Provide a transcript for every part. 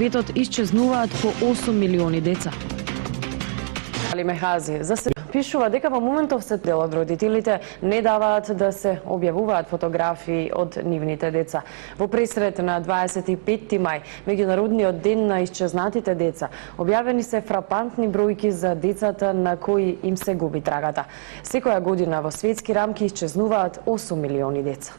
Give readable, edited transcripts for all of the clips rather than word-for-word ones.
светот исчезнуваат по 8 милиони деца. Али Мехази за се пишува дека во моментов се дел од родителите не даваат да се објавуваат фотографии од нивните деца. Во пресрет на 25 мај, меѓународниот ден на исчезнатите деца, објавени се фрапантни бројки за децата на кои им се губи трагата. Секоја година во светски рамки исчезнуваат 8 милиони деца.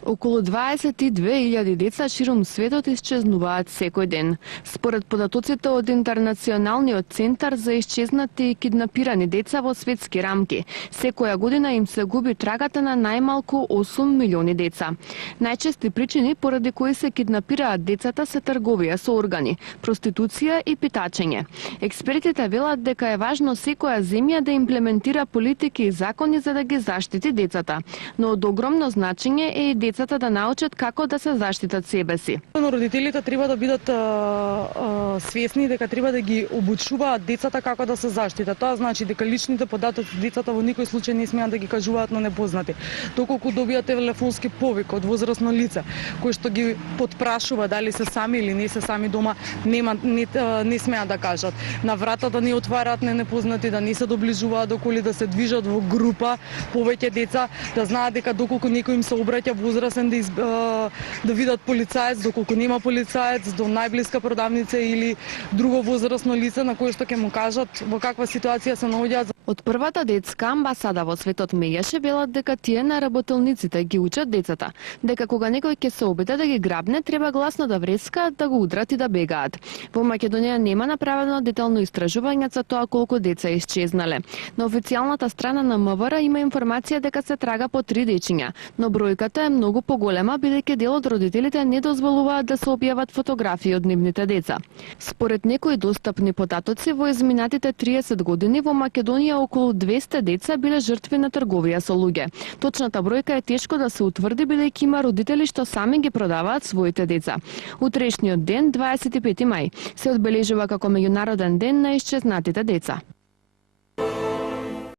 Околу 22.000 деца ширум светот исчезнуваат секој ден. Според податоците од Интернационалниот центар за исчезнати и киднапирани деца во светски рамки, секоја година им се губи трагата на најмалку 8 милиони деца. Најчести причини поради кои се киднапираат децата се трговија со органи, проституција и питачење. Експертите велат дека е важно секоја земја да имплементира политики и закони за да ги заштити децата, но од огромно значење е и децата да научат како да се заштитат себе си. Родителите треба да бидат свесни дека треба да ги обучуваат децата како да се заштитат. Тоа значи дека личните податоци децата во никој случај не смеат да ги кажуваат на непознати. Доколку добијат телефонски повик од возрасно лице кој што ги потпрашува дали се сами или не се сами дома, не смеат да кажат. На вратата не отвараат на непознати, да не се доближуваат до коли, да се движат во група повеќе деца, да знаат дека доколку некој им се обраќа возрастен да видат полицаец, доколку нема полицаец, до најблиска продавница или друго возрастно лице на кое што ќе му кажат во каква ситуација се наоѓаат. Од првата детска амбасада во светот меѓаше велат дека тие на работелниците ги учат децата, дека кога некој ќе се обиде да ги грабне, треба гласно да врескаат, да го удрат и да бегаат. Во Македонија нема направено детално истражување за тоа колку деца исчезнале. На официјалната страна на МВР има информација дека се трага по 3 дечиња, но бројката е многу поголема бидејќи дел од родителите не дозволуваат да се објават фотографии од нивните деца. Според некои достапни податоци во изминатите 30 години во Македонија околу 200 деца биле жртви на трговија со луѓе. Точната бројка е тешко да се утврди бидејќи има родители што сами ги продаваат своите деца. Утрешниот ден, 25 мај, се одбележува како меѓународен ден на исчезнатите деца.